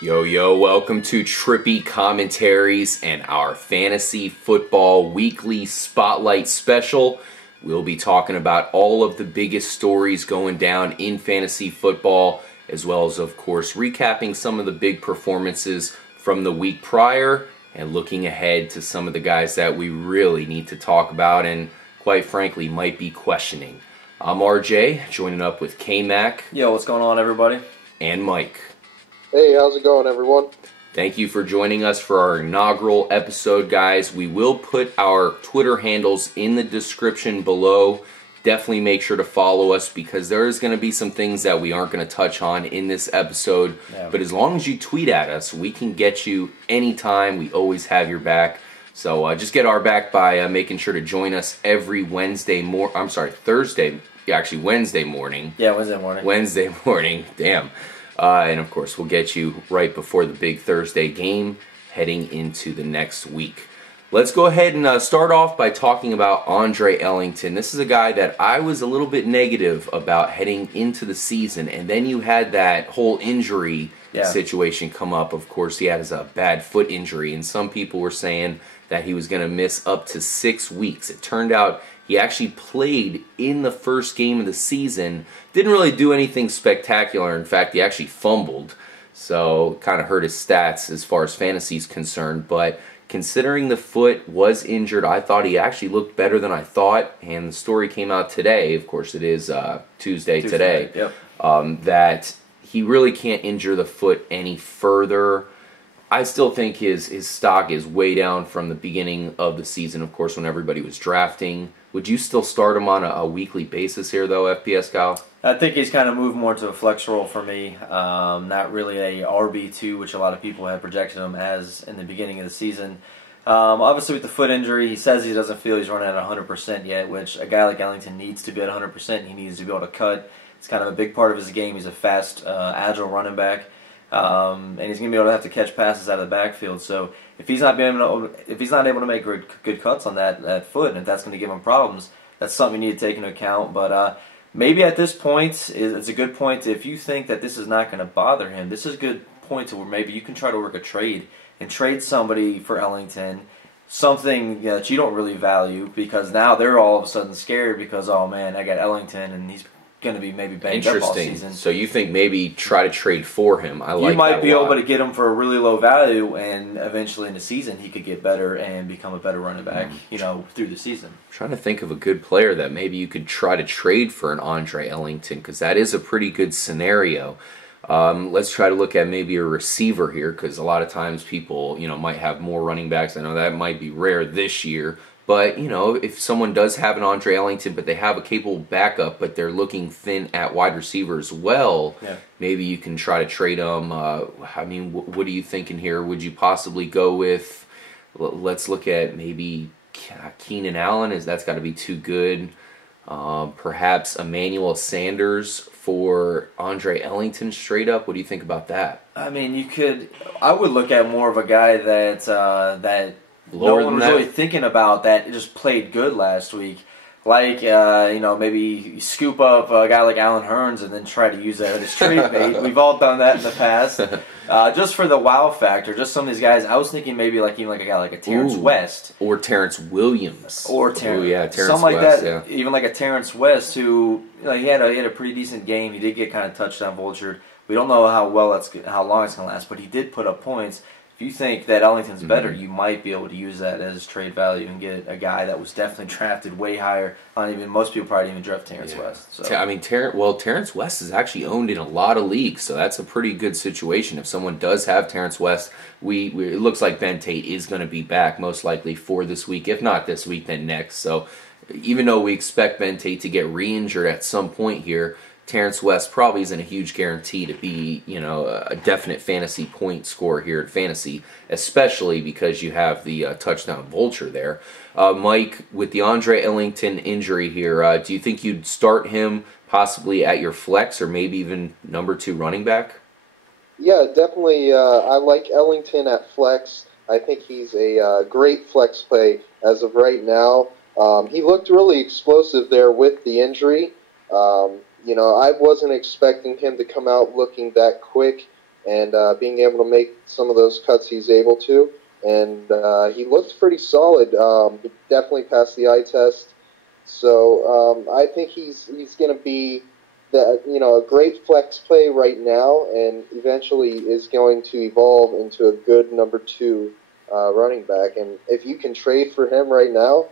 Yo, yo, welcome to Trippy Commentaries and our Fantasy Football Weekly Spotlight Special. We'll be talking about all of the biggest stories going down in fantasy football, as well as, of course, recapping some of the big performances from the week prior and looking ahead to some of the guys that we really need to talk about and, quite frankly, might be questioning. I'm RJ, joining up with K-Mac. Yo, what's going on, everybody? And Mike. Hey, how's it going, everyone? Thank you for joining us for our inaugural episode, guys. We will put our Twitter handles in the description below. Definitely make sure to follow us because there is going to be some things that we aren't going to touch on in this episode. Yeah. But as long as you tweet at us, we can get you anytime. We always have your back. So just get our back by making sure to join us every Thursday morning. Yeah, Wednesday morning. Wednesday morning, damn. And of course, we'll get you right before the big Thursday game heading into the next week. Let's go ahead and start off by talking about Andre Ellington. This is a guy that I was a little bit negative about heading into the season, and then you had that whole injury situation come up. Of course, he has a bad foot injury, and some people were saying that he was going to miss up to 6 weeks. It turned out he actually played in the first game of the season. Didn't really do anything spectacular. In fact, he actually fumbled. So kind of hurt his stats as far as fantasy is concerned. But considering the foot was injured, I thought he actually looked better than I thought. And the story came out today. Of course, it is Tuesday today. Yep. That he really can't injure the foot any further. I still think his stock is way down from the beginning of the season, of course, when everybody was drafting. Would you still start him on a weekly basis here, though, FPS Kyle? I think he's kind of moved more to a flex role for me. Not really a RB2, which a lot of people had projected him as in the beginning of the season. Obviously, with the foot injury, he says he doesn't feel he's running at 100% yet, which a guy like Ellington needs to be at 100%. He needs to be able to cut. It's kind of a big part of his game. He's a fast, agile running back. And he's going to be able to have to catch passes out of the backfield. So if he's not able to make good cuts on that foot, and if that's going to give him problems, that's something you need to take into account. But maybe at this point, it's a good point. If you think that this is not going to bother him, this is a good point to where maybe you can try to work a trade and trade somebody for Ellington, something that you don't really value, because now they're all of a sudden scared because, oh man, I got Ellington and he's going to be maybe banged up all season. So you think maybe try to trade for him? I like that. You might be able to get him for a really low value, and eventually in the season he could get better and become a better running back, through the season. I'm trying to think of a good player that maybe you could try to trade for an Andre Ellington, because that is a pretty good scenario. Let's try to look at maybe a receiver here, because a lot of times people, might have more running backs. I know that might be rare this year. But, if someone does have an Andre Ellington, but they have a capable backup, but they're looking thin at wide receiver as well, maybe you can try to trade them. What are you thinking here? Would you possibly go with, let's look at maybe Keenan Allen? That's got to be too good. Perhaps Emmanuel Sanders for Andre Ellington straight up. What do you think about that? I would look at more of a guy that no one was really thinking about, that just played good last week. Like, maybe you scoop up a guy like Allen Hurns and then try to use that as trade bait. We've all done that in the past. Just for the wow factor, just some of these guys. I was thinking maybe even a guy like a Terrence West. Or Terrence Williams. Terrence West, like that. Yeah. Even like a Terrence West who, he had a pretty decent game. He did get kind of touchdown vultured. We don't know how long it's going to last, but he did put up points. If you think that Ellington's better, you might be able to use that as trade value and get a guy that was definitely drafted way higher. Most people probably didn't even draft Terrence West. So. Terrence West is actually owned in a lot of leagues, so that's a pretty good situation. If someone does have Terrence West, it looks like Ben Tate is going to be back most likely for this week. If not this week, then next. So even though we expect Ben Tate to get re-injured at some point here, Terrence West probably isn't a huge guarantee to be, a definite fantasy point scorer here at fantasy, especially because you have the touchdown vulture there. Mike, with the Andre Ellington injury here, do you think you'd start him possibly at your flex or maybe even number 2 running back? Yeah, definitely. I like Ellington at flex. I think he's a great flex play as of right now. He looked really explosive there with the injury. I wasn't expecting him to come out looking that quick and being able to make some of those cuts he's able to. And he looked pretty solid. He definitely passed the eye test. So I think he's going to be a great flex play right now, and eventually is going to evolve into a good number 2 running back. And if you can trade for him right now,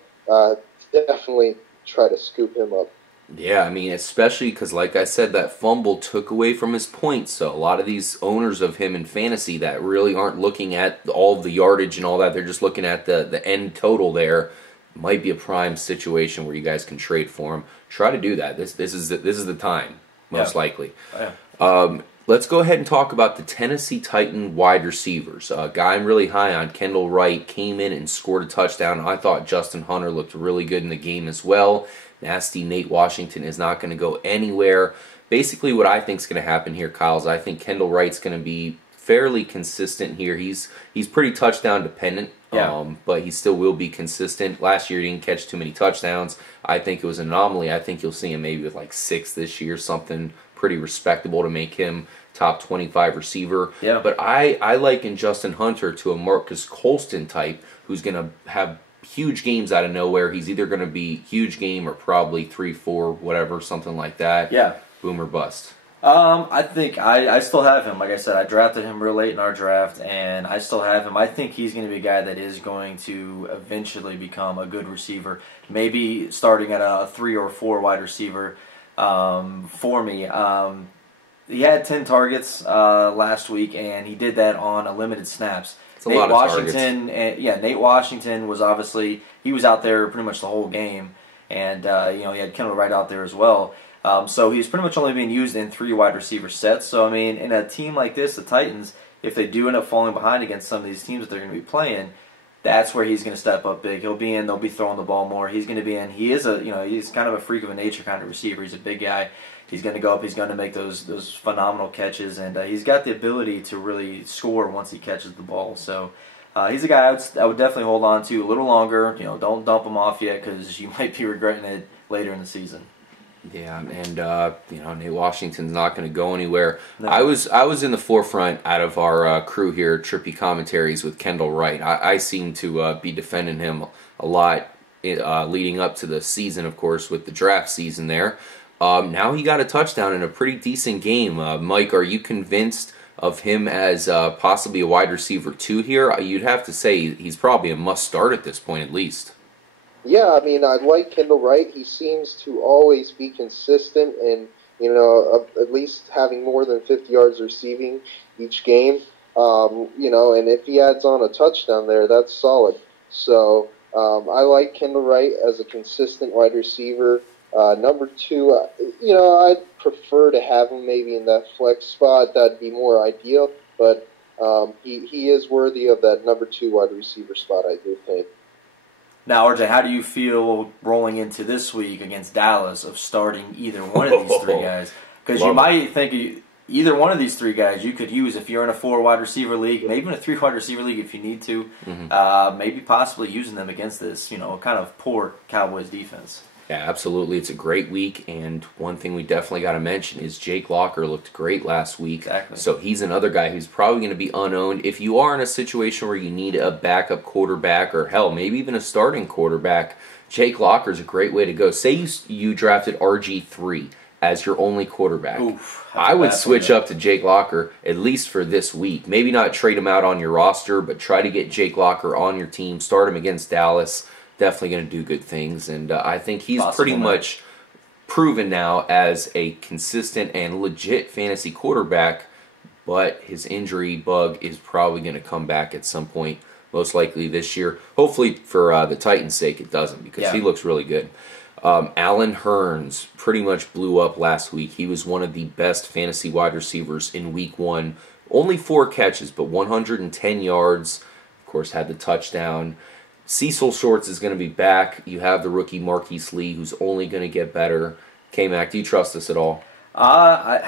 definitely try to scoop him up. Yeah, I mean, especially because, like I said, that fumble took away from his points. So a lot of these owners of him in fantasy that really aren't looking at all of the yardage and all that, they're just looking at the end total there. Might be a prime situation where you guys can trade for him. Try to do that. This is the time, most likely. Oh, yeah. Let's go ahead and talk about the Tennessee Titan wide receivers. A guy I'm really high on, Kendall Wright, came in and scored a touchdown. I thought Justin Hunter looked really good in the game as well. Nasty Nate Washington is not going to go anywhere. Basically, what I think is going to happen here, Kyle, is I think Kendall Wright's going to be fairly consistent here. He's pretty touchdown dependent, but he still will be consistent. Last year he didn't catch too many touchdowns. I think it was an anomaly. I think you'll see him maybe with like 6 this year, something pretty respectable to make him top 25 receiver. Yeah. But I liken Justin Hunter to a Marcus Colston type who's going to have huge games out of nowhere. He's either going to be huge game or probably 3-4, whatever, something like that. Yeah. Boom or bust. I think I still have him. Like I said, I drafted him real late in our draft, and I still have him. I think he's going to be a guy that is going to eventually become a good receiver, maybe starting at a 3 or 4 wide receiver for me. He had 10 targets last week, and he did that on a limited snaps. Nate Washington, Nate Washington was obviously, he was out there pretty much the whole game, and he had Kendall Wright out there as well. So he's pretty much only being used in 3 wide receiver sets. So I mean, in a team like this, the Titans, if they do end up falling behind against some of these teams that they're going to be playing, that's where he's going to step up big. He'll be in. They'll be throwing the ball more. He's going to be in. He is he's kind of a freak of a nature kind of receiver. He's a big guy. He's going to go up. He's going to make those phenomenal catches, and he's got the ability to really score once he catches the ball. So he's a guy I would definitely hold on to a little longer. Don't dump him off yet because you might be regretting it later in the season. Yeah, and Nate Washington's not going to go anywhere. No. I was in the forefront out of our crew here, Trippy Commentaries, with Kendall Wright. I seem to be defending him a lot leading up to the season, of course, with the draft season there. Now he got a touchdown in a pretty decent game. Mike, are you convinced of him as possibly a wide receiver 2 here? You'd have to say he's probably a must-start at this point at least. Yeah, I mean, I like Kendall Wright. He seems to always be consistent and, at least having more than 50 yards receiving each game. And if he adds on a touchdown there, that's solid. So I like Kendall Wright as a consistent wide receiver. Number 2, I'd prefer to have him maybe in that flex spot. That'd be more ideal. But he is worthy of that number 2 wide receiver spot, I do think. Now, RJ, how do you feel rolling into this week against Dallas of starting either one of these 3 guys? Because you might think either one of these 3 guys you could use if you're in a 4 wide receiver league, maybe in a 3 wide receiver league if you need to. Maybe possibly using them against this, kind of poor Cowboys defense. Yeah, absolutely. It's a great week, and one thing we definitely got to mention is Jake Locker looked great last week. Exactly. So he's another guy who's probably going to be unowned. If you are in a situation where you need a backup quarterback, or hell, maybe even a starting quarterback, Jake Locker is a great way to go. Say you drafted RG3 as your only quarterback. Oof, I would switch up to Jake Locker, at least for this week. Maybe not trade him out on your roster, but try to get Jake Locker on your team. Start him against Dallas. Definitely going to do good things, and I think he's pretty much proven now as a consistent and legit fantasy quarterback, but his injury bug is probably going to come back at some point, most likely this year. Hopefully for the Titans' sake it doesn't, because he looks really good. Allen Hurns pretty much blew up last week. He was one of the best fantasy wide receivers in week 1. Only 4 catches, but 110 yards. Of course, had the touchdown. Cecil Shorts is going to be back. You have the rookie Marquise Lee, who's only going to get better. K-Mac, do you trust this at all? I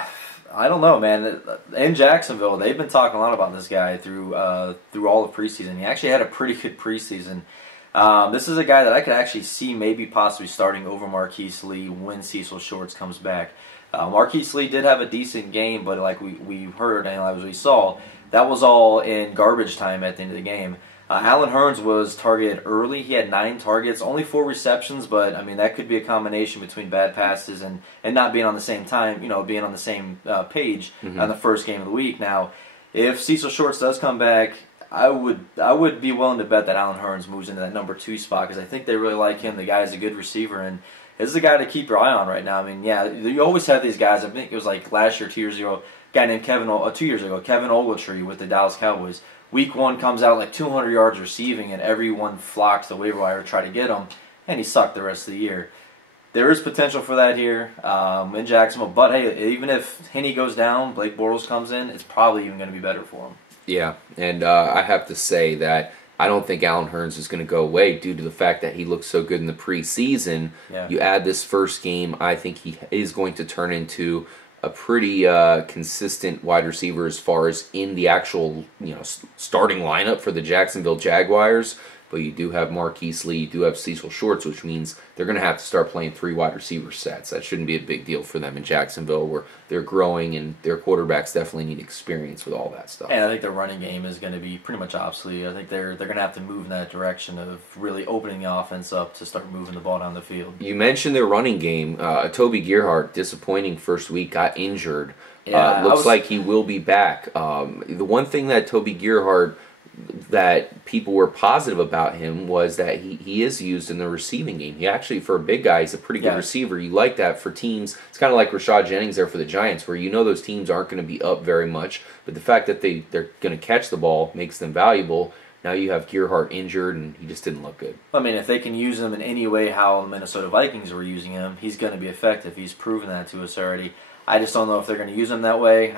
don't know, man. In Jacksonville, they've been talking a lot about this guy through all of preseason. He actually had a pretty good preseason. This is a guy that I could actually see maybe possibly starting over Marquise Lee when Cecil Shorts comes back. Marquise Lee did have a decent game, but like we heard and as we saw, that was all in garbage time at the end of the game. Allen Hurns was targeted early. He had 9 targets, only 4 receptions, but I mean that could be a combination between bad passes and not being on the same time, being on the same page on the first game of the week. Now, if Cecil Shorts does come back, I would be willing to bet that Allen Hurns moves into that number 2 spot because I think they really like him. The guy is a good receiver and this is a guy to keep your eye on right now. I mean, yeah, you always have these guys. I think it was like last year, 2 years ago, a guy named Kevin 2 years ago, Kevin Ogletree with the Dallas Cowboys. Week 1 comes out like 200 yards receiving, and everyone flocked to the waiver wire to try to get him, and he sucked the rest of the year. There is potential for that here in Jacksonville, but hey, even if Henney goes down, Blake Bortles comes in, it's probably even going to be better for him. Yeah, and I have to say that I don't think Allen Hurns is going to go away due to the fact that he looked so good in the preseason. Yeah. You add this first game, I think he is going to turn into a pretty consistent wide receiver as far as in the actual starting lineup for the Jacksonville Jaguars. But you do have Marquise Lee, you do have Cecil Shorts, which means they're going to have to start playing 3 wide receiver sets. That shouldn't be a big deal for them in Jacksonville, where they're growing and their quarterbacks definitely need experience with all that stuff. And I think the running game is going to be pretty much obsolete. I think they're going to have to move in that direction of really opening the offense up to start moving the ball down the field. You mentioned their running game. Toby Gerhart, disappointing first week, got injured. Yeah, looks like he will be back. The one thing that Toby Gerhart that people were positive about him was that he is used in the receiving game. He actually, for a big guy, he's a pretty good receiver. You like that for teams. It's kind of like Rashad Jennings there for the Giants, where those teams aren't going to be up very much, but the fact that they're going to catch the ball makes them valuable. Now you have Gerhart injured, and he just didn't look good. I mean, if they can use him in any way how the Minnesota Vikings were using him, he's going to be effective. He's proven that to us already. I just don't know if they're going to use him that way.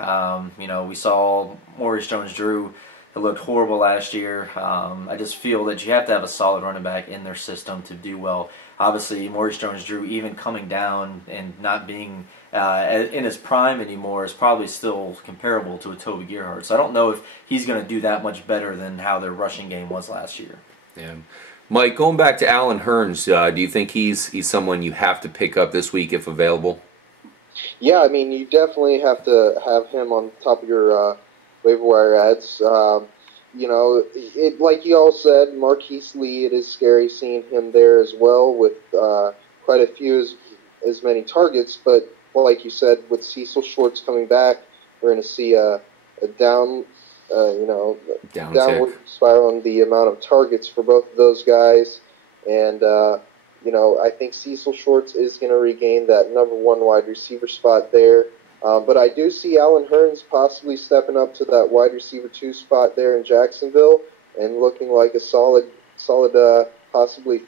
We saw Maurice Jones-Drew. It looked horrible last year. I just feel that you have to have a solid running back in their system to do well. Obviously, Maurice Jones-Drew, even coming down and not being in his prime anymore, is probably still comparable to a Toby Gerhart. So I don't know if he's going to do that much better than how their rushing game was last year. Yeah. Mike, going back to Allen Hurns, do you think he's someone you have to pick up this week if available? Yeah, I mean, you definitely have to have him on top of your waiver wire ads. Like you all said, Marquise Lee, it is scary seeing him there as well with quite a few as many targets. But like you said, with Cecil Shorts coming back, we're going to see a downward spiral in the amount of targets for both of those guys. And, I think Cecil Shorts is going to regain that number 1 wide receiver spot there. But I do see Allen Hurns possibly stepping up to that wide receiver 2 spot there in Jacksonville and looking like a solid, possibly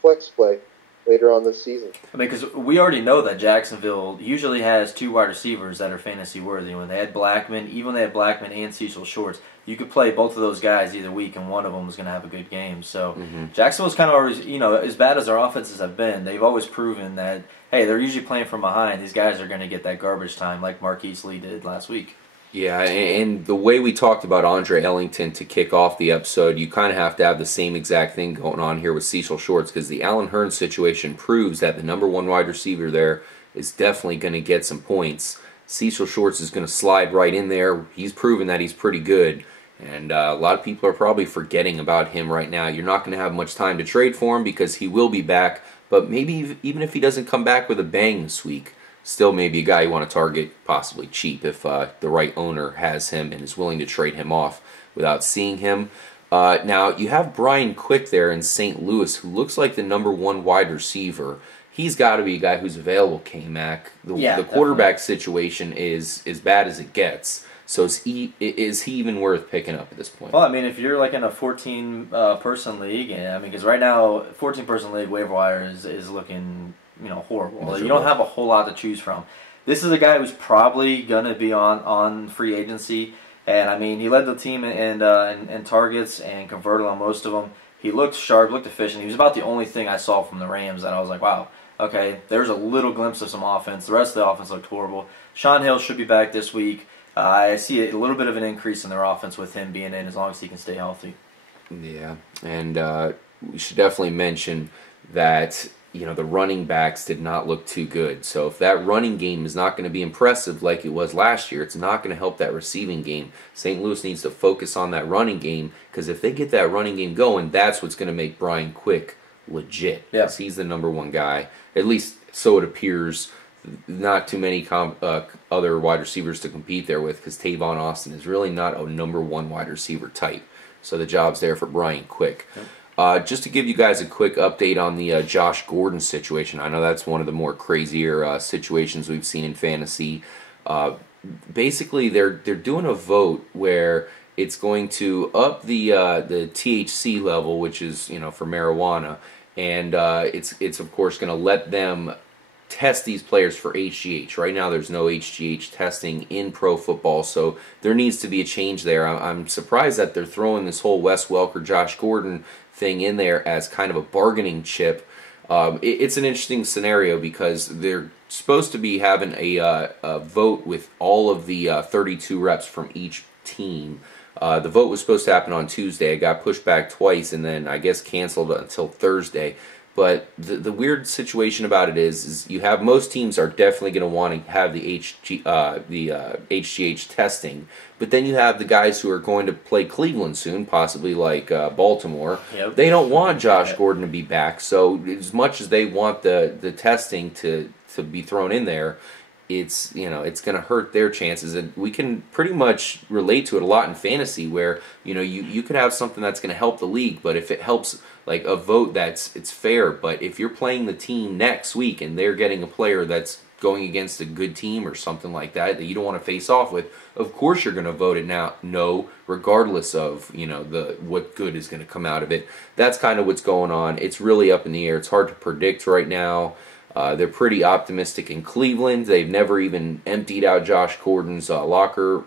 flex play later on this season. I mean, because we already know that Jacksonville usually has 2 wide receivers that are fantasy worthy. When they had Blackman, even when they had Blackman and Cecil Shorts, you could play both of those guys either week, and one of them was going to have a good game. So Jacksonville's kind of always, as bad as their offenses have been, they've always proven that, hey, they're usually playing from behind. These guys are going to get that garbage time like Marquise Lee did last week. Yeah, and the way we talked about Andre Ellington to kick off the episode, you kind of have to have the same exact thing going on here with Cecil Shorts, because the Allen Hurns situation proves that the number 1 wide receiver there is definitely going to get some points. Cecil Shorts is going to slide right in there. He's proven that he's pretty good, and a lot of people are probably forgetting about him right now. You're not going to have much time to trade for him because he will be back, but maybe even if he doesn't come back with a bang this week, still maybe a guy you want to target possibly cheap if the right owner has him and is willing to trade him off without seeing him. Now, you have Brian Quick there in St. Louis, who looks like the number 1 wide receiver. He's got to be a guy who's available, K-Mac. The quarterback situation is as bad as it gets. So is he even worth picking up at this point? Well, I mean, if you're like in a 14-person league, because right now, 14-person league waiver wire is looking horrible. Miserable. You don't have a whole lot to choose from. This is a guy who's probably going to be on free agency, and I mean, he led the team in targets and converted on most of them. He looked sharp, looked efficient. He was about the only thing I saw from the Rams that I was like, wow, okay, there's a little glimpse of some offense. The rest of the offense looked horrible. Sean Hill should be back this week. I see a little bit of an increase in their offense with him being in as long as he can stay healthy. Yeah, and we should definitely mention that the running backs did not look too good. So if that running game is not going to be impressive like it was last year, it's not going to help that receiving game. St. Louis needs to focus on that running game, because if they get that running game going, that's what's going to make Brian Quick legit. Because he's the number one guy, at least so it appears. Not too many other wide receivers to compete there with, because Tavon Austin is really not a number one wide receiver type. So the job's there for Brian Quick. Just to give you guys a quick update on the Josh Gordon situation. I know that's one of the more crazier situations we've seen in fantasy. Basically, they're doing a vote where it's going to up the THC level, which is for marijuana, and it's of course going to let them test these players for HGH. Right now there's no HGH testing in pro football, so there needs to be a change there. I'm surprised that they're throwing this whole Wes Welker, Josh Gordon thing in there as kind of a bargaining chip. It's an interesting scenario because they're supposed to be having a vote with all of the 32 reps from each team. The vote was supposed to happen on Tuesday. It got pushed back twice and then I guess canceled until Thursday. But the weird situation about it is you have most teams are definitely going to want to have the HGH testing, but then you have the guys who are going to play Cleveland soon, possibly like Baltimore. Yep. They don't want Josh Gordon to be back, so as much as they want the testing to be thrown in there, it's it's going to hurt their chances, and we can pretty much relate to it a lot in fantasy, where you could have something that's going to help the league, but if it helps like a vote it's fair, but if you're playing the team next week and they're getting a player that's going against a good team or something like that you don't want to face off with, of course you're going to vote it no, regardless of what good is going to come out of it. That's kind of what's going on. It's really up in the air. It's hard to predict right now. They're pretty optimistic in Cleveland. They've never even emptied out Josh Gordon's locker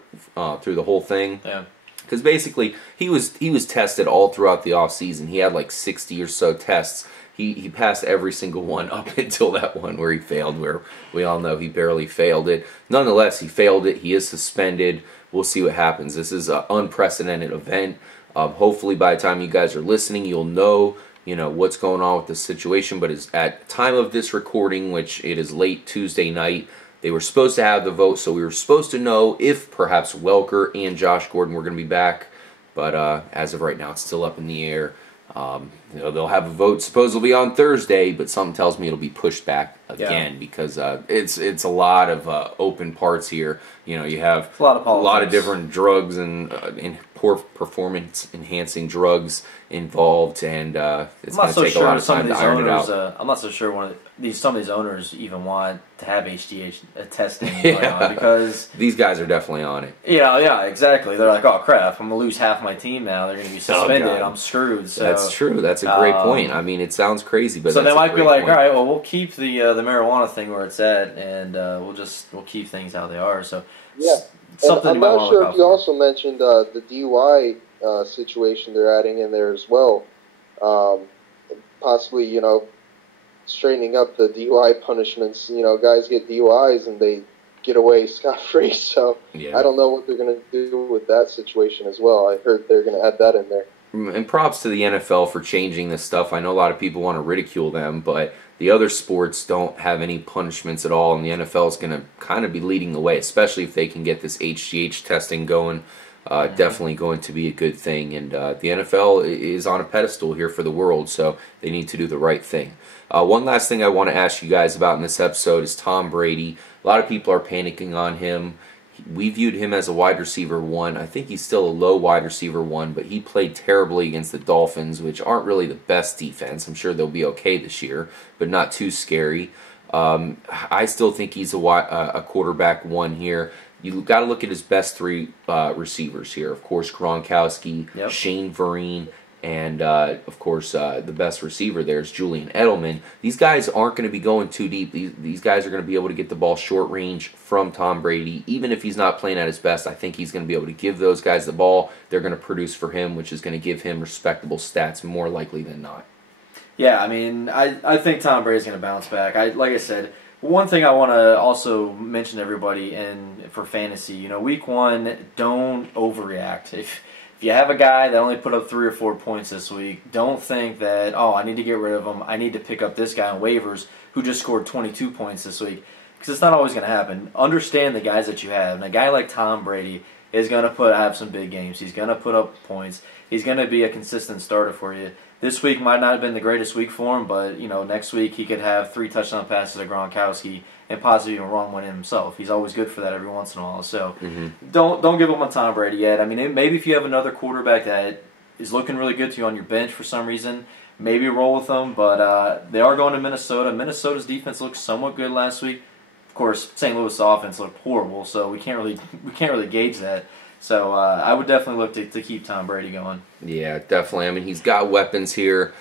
through the whole thing. Yeah. Because basically, he was tested all throughout the offseason. He had like 60 or so tests. He passed every single one up until that one where he failed, where we all know he barely failed it. Nonetheless, he failed it. He is suspended. We'll see what happens. This is an unprecedented event. Hopefully, by the time you guys are listening, you'll know what's going on with the situation. But at time of this recording, which it is late Tuesday night, they were supposed to have the vote, so we were supposed to know if perhaps Welker and Josh Gordon were going to be back. But as of right now, it's still up in the air. They'll have a vote supposedly on Thursday, but something tells me it'll be pushed back again because it's a lot of open parts here. You have a lot of different drugs and poor performance enhancing drugs involved, and it's going to take a lot of time to iron it out. I'm not so sure some of these owners even want to have HGH testing going on, because these guys are definitely on it. Yeah, exactly. They're like, oh crap, I'm gonna lose half my team now. They're gonna be suspended. I'm screwed. So, that's true. That's a great point. I mean, it sounds crazy, but so that's they might be like, point. all right, well, we'll keep the marijuana thing where it's at, and we'll keep things how they are. So yeah, something. I'm not sure if you also mentioned the DUI situation they're adding in there as well. Possibly, straightening up the DUI punishments. Guys get DUIs and they get away scot-free. So I don't know what they're going to do with that situation as well. I heard they're going to add that in there. And props to the NFL for changing this stuff. I know a lot of people want to ridicule them, but the other sports don't have any punishments at all, and the NFL is going to kind of be leading the way, especially if they can get this HGH testing going. Definitely going to be a good thing, and the NFL is on a pedestal here for the world, so they need to do the right thing. One last thing I want to ask you guys about in this episode is Tom Brady. A lot of people are panicking on him. We viewed him as a wide receiver 1. I think he's still a low wide receiver 1, but he played terribly against the Dolphins, which aren't really the best defense. I'm sure they'll be okay this year, but not too scary. I still think he's a quarterback 1 here. You got to look at his best 3 receivers here. Of course, Gronkowski, Shane Vereen, and of course the best receiver there is Julian Edelman. These guys aren't going to be going too deep. These guys are going to be able to get the ball short range from Tom Brady. Even if he's not playing at his best, I think he's going to be able to give those guys the ball. They're going to produce for him, which is going to give him respectable stats more likely than not. Yeah, I mean, I think Tom Brady's going to bounce back. Like I said, one thing I want to also mention to everybody for fantasy, week 1, don't overreact. If if you have a guy that only put up 3 or 4 points this week, don't think that, oh, I need to get rid of him. I need to pick up this guy on waivers who just scored 22 points this week. Because it's not always going to happen. Understand the guys that you have. And a guy like Tom Brady is going to have some big games. He's going to put up points. He's going to be a consistent starter for you. This week might not have been the greatest week for him, but next week he could have 3 touchdown passes to Gronkowski and possibly even run one in himself. He's always good for that every once in a while. So don't give up on Tom Brady yet. I mean, maybe if you have another quarterback that is looking really good to you on your bench for some reason, maybe roll with them. But they are going to Minnesota. Minnesota's looked somewhat good last week. Of course, St. Louis' offense looked horrible, so we can't really gauge that. So I would definitely look to keep Tom Brady going. Yeah, definitely. I mean, he's got weapons here.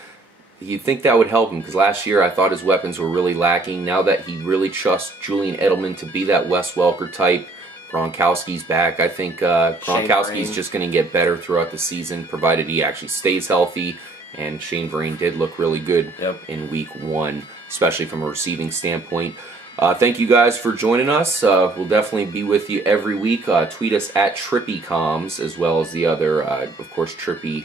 You'd think that would help him, because last year I thought his weapons were really lacking. Now that he really trusts Julian Edelman to be that Wes Welker type, Gronkowski's back. I think Gronkowski's just going to get better throughout the season, provided he actually stays healthy. And Shane Vereen did look really good in Week 1, especially from a receiving standpoint. Thank you guys for joining us. We'll definitely be with you every week. Tweet us at TrippyComs, as well as the other, of course, Trippy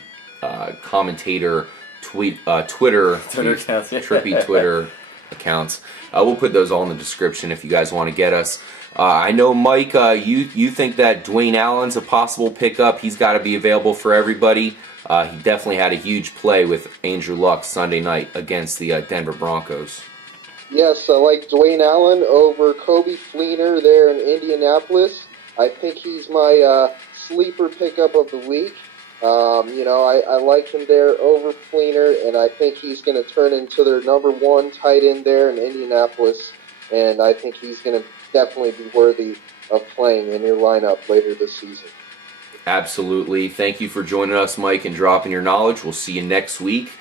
commentator Twitter accounts. Trippy Twitter accounts. We'll put those all in the description if you guys want to get us. I know, Mike, you think that Dwayne Allen's a possible pickup. He's got to be available for everybody. He definitely had a huge play with Andrew Luck Sunday night against the Denver Broncos. Yes, I like Dwayne Allen over Kobe Fleener there in Indianapolis. I think he's my sleeper pickup of the week. I like him there over Fleener, and I think he's going to turn into their #1 tight end there in Indianapolis, and I think he's going to definitely be worthy of playing in your lineup later this season. Absolutely. Thank you for joining us, Mike, and dropping your knowledge. We'll see you next week.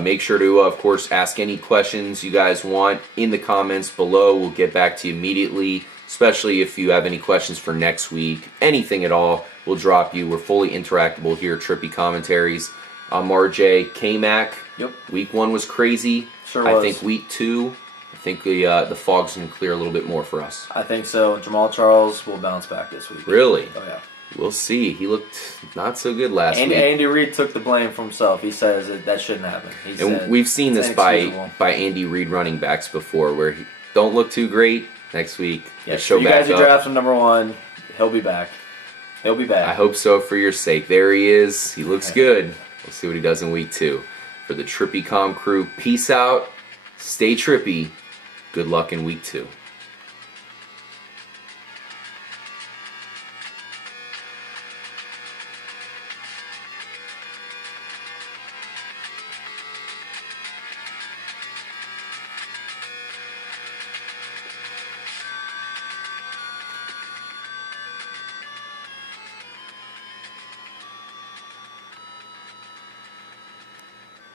Make sure to, of course, ask any questions you guys want in the comments below. We'll get back to you immediately, especially if you have any questions for next week. Anything at all, we'll drop you. We're fully interactable here at Trippy Commentaries. I'm RJ K-Mac. Yep. Week 1 was crazy. Sure was. I think Week 2, I think the fog's going to clear a little bit more for us. I think so. Jamal Charles will bounce back this week. Really? Oh, yeah. We'll see. He looked not so good last week. Andy Reid took the blame for himself. He says that shouldn't happen. We've seen this by Andy Reid running backs before, where he don't look too great. Next week, yeah, show you guys who draft him #1. He'll be back. He'll be back. I hope so for your sake. There he is. He looks good. We'll see what he does in Week 2. For the Trippy Com crew, peace out. Stay trippy. Good luck in Week 2.